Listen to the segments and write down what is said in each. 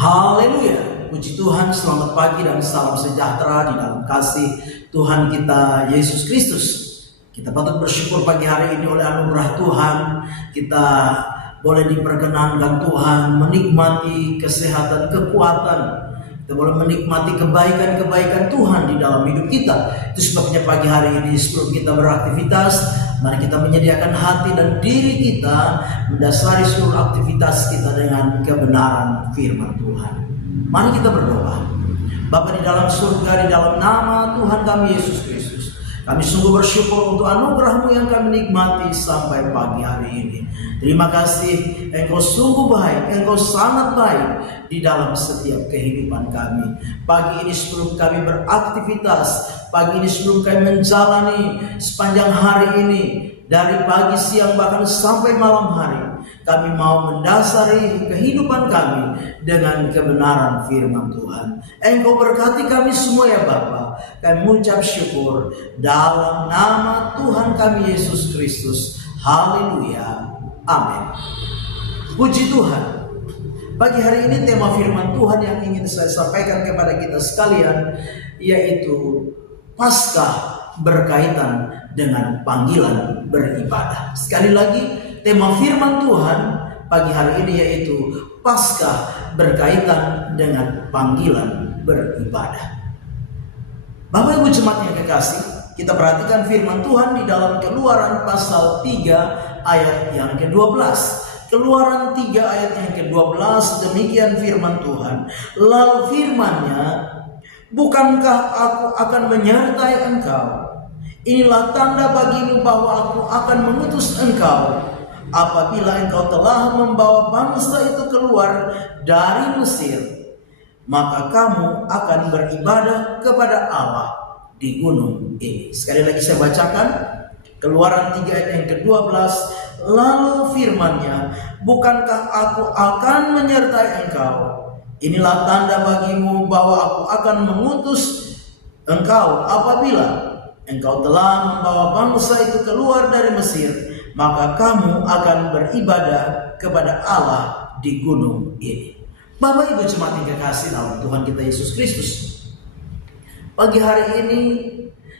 Haleluya, puji Tuhan, selamat pagi dan salam sejahtera di dalam kasih Tuhan kita Yesus Kristus. Kita patut bersyukur pagi hari ini oleh anugerah Tuhan. Kita boleh diperkenankan Tuhan menikmati kesehatan, kekuatan. Kita boleh menikmati kebaikan-kebaikan Tuhan di dalam hidup kita. Itu sebabnya pagi hari ini sebelum kita beraktivitas, mari kita menyediakan hati dan diri kita mendasari seluruh aktivitas kita dengan kebenaran firman Tuhan. Mari kita berdoa. Bapa di dalam surga, di dalam nama Tuhan kami Yesus Kristus, kami sungguh bersyukur untuk anugerah-Mu yang kami nikmati sampai pagi hari ini. Terima kasih, Engkau sungguh baik, Engkau sangat baik di dalam setiap kehidupan kami. Pagi ini sebelum kami beraktivitas, pagi ini sebelum kami menjalani sepanjang hari ini, dari pagi, siang, bahkan sampai malam hari, kami mau mendasari kehidupan kami dengan kebenaran firman Tuhan. Engkau berkati kami semua ya Bapa. Kami mengucap syukur dalam nama Tuhan kami Yesus Kristus. Haleluya. Amin. Puji Tuhan. Pagi hari ini tema firman Tuhan yang ingin saya sampaikan kepada kita sekalian, yaitu Paskah berkaitan dengan panggilan beribadah. Sekali lagi, tema firman Tuhan pagi hari ini yaitu Paskah berkaitan dengan panggilan beribadah. Bapak Ibu jemaat yang kekasih, kita perhatikan firman Tuhan di dalam Keluaran pasal 3 ayat yang ke-12. Keluaran 3 ayat yang ke-12, demikian firman Tuhan. Lalu firman-Nya, bukankah aku akan menyertai engkau? Inilah tanda bagimu bahwa aku akan mengutus engkau. Apabila engkau telah membawa bangsa itu keluar dari Mesir, maka kamu akan beribadah kepada Allah di gunung ini. Sekali lagi saya bacakan. Keluaran 3 ayat yang ke-12. Lalu firman-Nya, bukankah aku akan menyertai engkau? Inilah tanda bagimu bahwa aku akan mengutus engkau apabila engkau telah membawa bangsa itu keluar dari Mesir, maka kamu akan beribadah kepada Allah di gunung ini. Bapak Ibu jemaat yang kekasih dalam Tuhan kita Yesus Kristus, pagi hari ini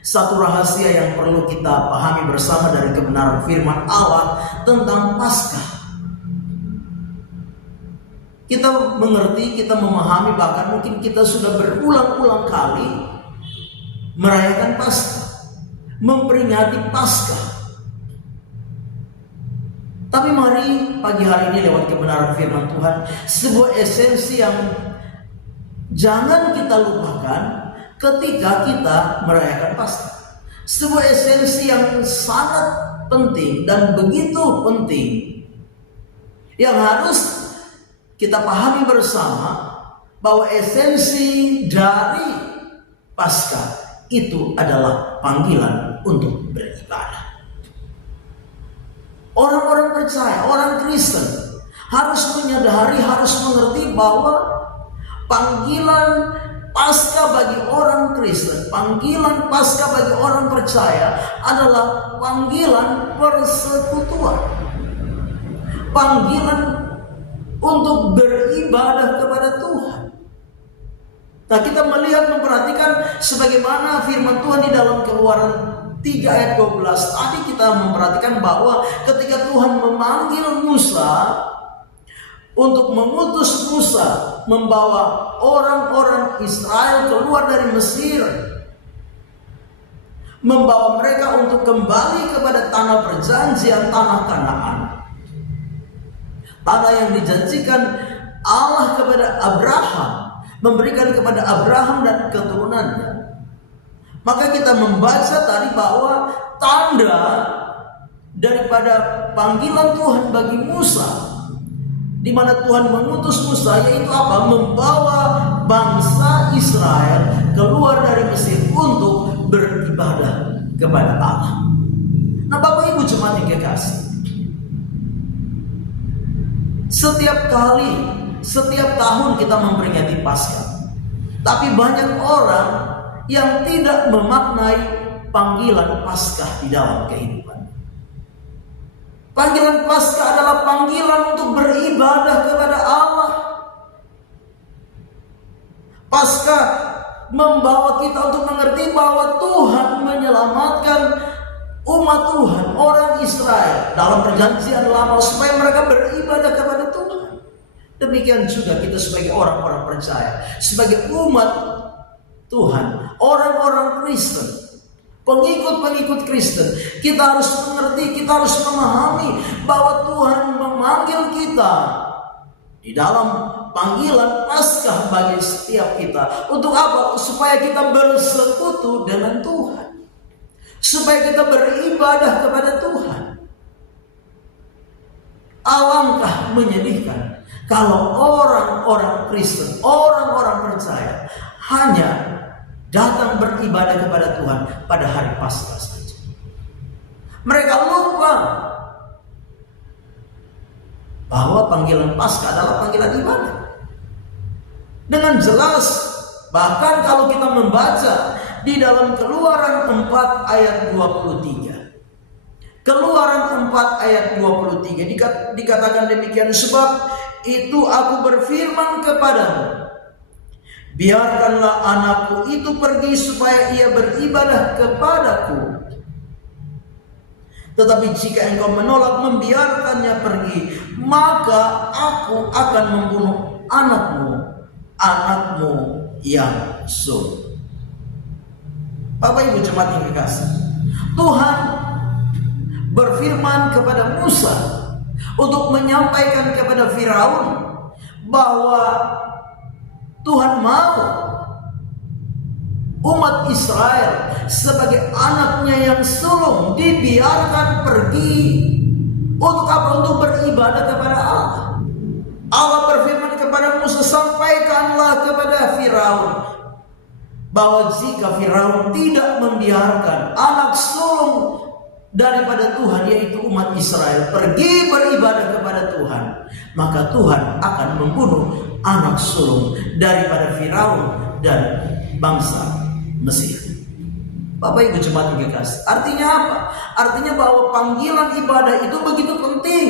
satu rahasia yang perlu kita pahami bersama dari kebenaran firman Allah tentang Paskah. Kita mengerti, kita memahami, bahkan mungkin kita sudah berulang-ulang kali merayakan Paskah, memperingati Paskah. Tapi mari pagi hari ini lewat kebenaran firman Tuhan, sebuah esensi yang jangan kita lupakan ketika kita merayakan Paskah. Sebuah esensi yang sangat penting dan begitu penting yang harus kita pahami bersama, bahwa esensi dari Paskah itu adalah panggilan untuk beribadah. Orang-orang percaya, orang Kristen harus menyadari, harus mengerti bahwa panggilan Paskah bagi orang Kristen, panggilan Paskah bagi orang percaya adalah panggilan persekutuan. Panggilan untuk beribadah kepada Tuhan. Nah, kita melihat, memperhatikan sebagaimana firman Tuhan di dalam Keluaran 3 ayat 12. Tadi kita memperhatikan bahwa ketika Tuhan memanggil Musa untuk mengutus Musa membawa orang-orang Israel keluar dari Mesir, membawa mereka untuk kembali kepada tanah perjanjian, tanah Kanaan, tanah yang dijanjikan Allah kepada Abraham, memberikan kepada Abraham dan keturunannya. Maka kita membaca tadi bahwa tanda daripada panggilan Tuhan bagi Musa, di mana Tuhan mengutus Musa, yaitu apa? Membawa bangsa Israel keluar dari Mesir untuk beribadah kepada Allah. Nah, Bapak Ibu jemaat yang kekasih, setiap tahun kita memperingati Paskah, tapi banyak orang yang tidak memaknai panggilan Paskah di dalam kehidupan. Panggilan Paskah adalah panggilan untuk beribadah kepada Allah. membawa kita untuk mengerti bahwa Tuhan menyelamatkan umat Tuhan, orang Israel dalam perjanjian lama supaya mereka beribadah kepada Tuhan. Demikian juga kita sebagai orang-orang percaya, sebagai umat Tuhan, orang-orang Kristen, pengikut-pengikut Kristen, kita harus mengerti, kita harus memahami bahwa Tuhan memanggil kita di dalam panggilan Paskah bagi setiap kita. Untuk apa? Supaya kita bersekutu dengan Tuhan, supaya kita beribadah kepada Tuhan. Alangkah menyedihkan kalau orang-orang Kristen, orang-orang percaya hanya datang beribadah kepada Tuhan pada hari Paskah saja. Mereka lupa bahwa panggilan Paskah adalah panggilan ibadah. Dengan jelas, bahkan kalau kita membaca di dalam Keluaran 4 ayat 23. Keluaran 4 ayat 23 dikatakan demikian, sebab itu aku berfirman kepadamu, biarkanlah anakku itu pergi supaya ia beribadah kepadaku. Tetapi jika engkau menolak membiarkannya pergi, maka aku akan membunuh anakmu yang sulung. Bapak Ibu jemaat yang dikasih, Tuhan berfirman kepada Musa untuk menyampaikan kepada Firaun bahwa Tuhan mau umat Israel sebagai anaknya yang sulung dibiarkan pergi. Untuk apa? Untuk beribadah kepada Allah. Allah berfirman kepada Musa, sampaikanlah kepada Firaun bahwa jika Firaun tidak membiarkan anak sulung daripada Tuhan, yaitu umat Israel, pergi beribadah kepada Tuhan, maka Tuhan akan membunuh anak sulung daripada Firaun dan bangsa Mesir. Bapak Ibu jemaat yang kekasih, artinya apa? Artinya bahwa panggilan ibadah itu begitu penting.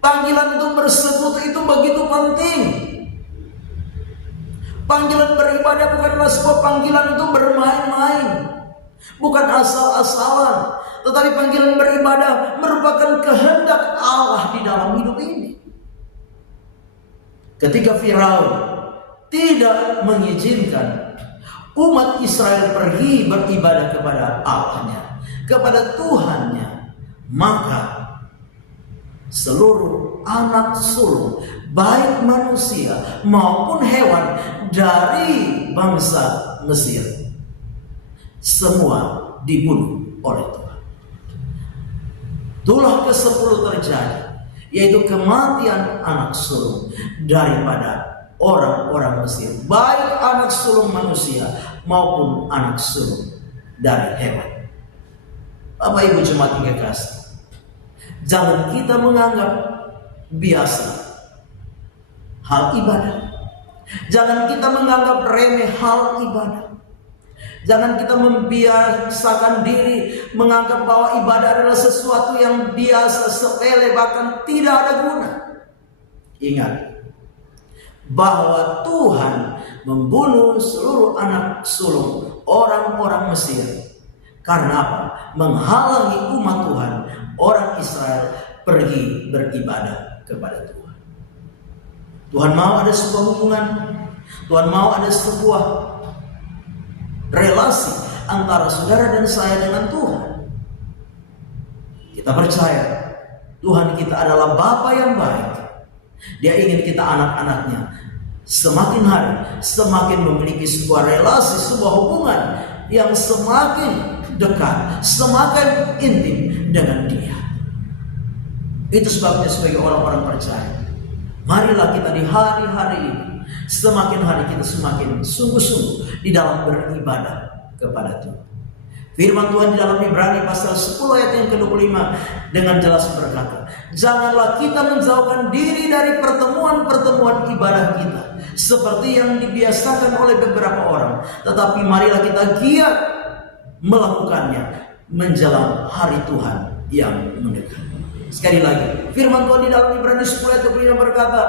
Panggilan untuk bersekutu itu begitu penting. Panggilan beribadah bukanlah sebuah panggilan untuk bermain-main, bukan asal-asalan, tetapi panggilan beribadah merupakan kehendak Allah di dalam hidup ini. Ketika Firaun tidak mengizinkan umat Israel pergi beribadah kepada Allahnya, kepada Tuhannya, maka seluruh anak sulung, baik manusia maupun hewan dari bangsa Mesir, semua dibunuh oleh Tuhan. Itulah ke-10 terjadi, yaitu kematian anak sulung daripada orang-orang Mesir, baik anak sulung manusia maupun anak sulung dari hewan. Bapak Ibu jemaat yang kekasih, jangan kita menganggap biasa hal ibadah. Jangan kita menganggap remeh hal ibadah. Jangan kita membiasakan diri menganggap bahwa ibadah adalah sesuatu yang biasa, sepele, bahkan tidak ada guna. Ingat bahwa Tuhan membunuh seluruh anak sulung orang-orang Mesir. Karena apa? Menghalangi umat Tuhan, orang Israel, pergi beribadah kepada Tuhan. Tuhan mau ada sebuah hubungan, Tuhan mau ada sebuah relasi antara saudara dan saya dengan Tuhan. Kita percaya Tuhan kita adalah Bapa yang baik. Dia ingin kita anak-anaknya semakin hari semakin memiliki sebuah relasi, sebuah hubungan yang semakin dekat, semakin intim dengan Dia. Itu sebabnya sebagai orang-orang percaya, marilah kita di hari-hari ini, semakin hari kita semakin sungguh-sungguh di dalam beribadah kepada Tuhan. Firman Tuhan di dalam Ibrani pasal 10 ayat yang ke-25 dengan jelas berkata, janganlah kita menjauhkan diri dari pertemuan-pertemuan ibadah kita seperti yang dibiasakan oleh beberapa orang, tetapi marilah kita giat melakukannya menjelang hari Tuhan yang mendekat. Sekali lagi, firman Tuhan di dalam Ibrani 10 ayat 25 berkata,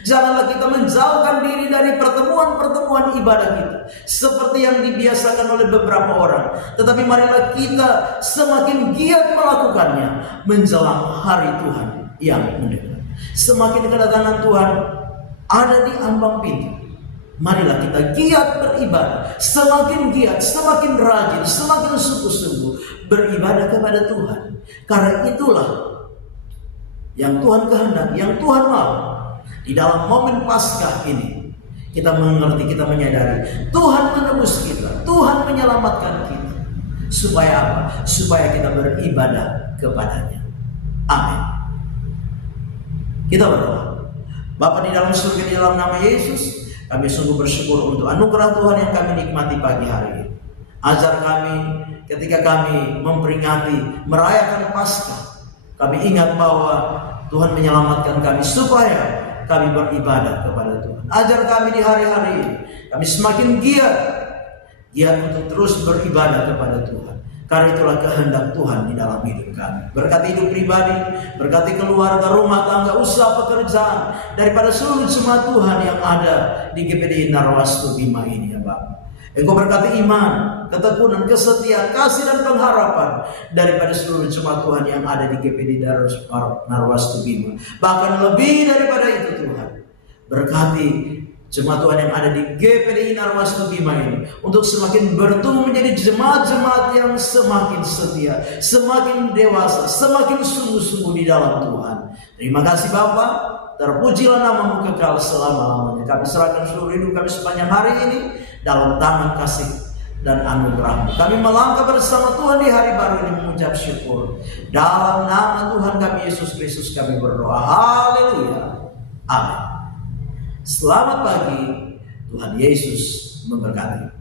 Janganlah kita menjauhkan diri dari pertemuan-pertemuan ibadah kita seperti yang dibiasakan oleh beberapa orang. Tetapi marilah kita semakin giat melakukannya menjelang hari Tuhan yang mendekat. Semakin kedatangan Tuhan ada di ambang pintu, marilah kita giat beribadah. Semakin giat, semakin rajin, semakin sungguh-sungguh beribadah kepada Tuhan. Karena itulah yang Tuhan kehendaki, yang Tuhan mau. Di dalam momen Paskah ini kita mengerti, kita menyadari Tuhan menebus kita, Tuhan menyelamatkan kita. Supaya apa? Supaya kita beribadah kepadanya. Amin. Kita berdoa. Bapa di dalam surga, di dalam nama Yesus, kami sungguh bersyukur untuk anugerah Tuhan yang kami nikmati pagi hari ini. Ajar kami ketika kami memperingati, merayakan Paskah, kami ingat bahwa Tuhan menyelamatkan kami supaya kami beribadah kepada Tuhan. Ajar kami di hari-hari ini, kami semakin giat untuk terus beribadah kepada Tuhan. Karena itulah kehendak Tuhan di dalam hidup kami. Berkati hidup pribadi, berkati keluarga, rumah tangga, usaha, pekerjaan, daripada seluruh jemaat Tuhan yang ada di GPDI Narwastu Bima ini ya Bapak. Engkau berkati iman, ketekunan, kesetiaan, kasih dan pengharapan daripada seluruh jemaat Tuhan yang ada di GPD Narwastu Bima. Bahkan lebih daripada itu Tuhan, berkati jemaat Tuhan yang ada di GPDI Narwastu Bima ini untuk semakin bertumbuh menjadi jemaat-jemaat yang semakin setia, semakin dewasa, semakin sungguh-sungguh di dalam Tuhan. Terima kasih Bapak, terpujilah namamu kekal selama-lamanya. Kami serahkan seluruh hidup kami sepanjang hari ini dalam tangan kasih dan anugerah-Mu. Kami melangkah bersama Tuhan di hari baru ini mengucap syukur. Dalam nama Tuhan kami Yesus Kristus kami berdoa. Haleluya. Amin. Selamat pagi. Tuhan Yesus memberkati.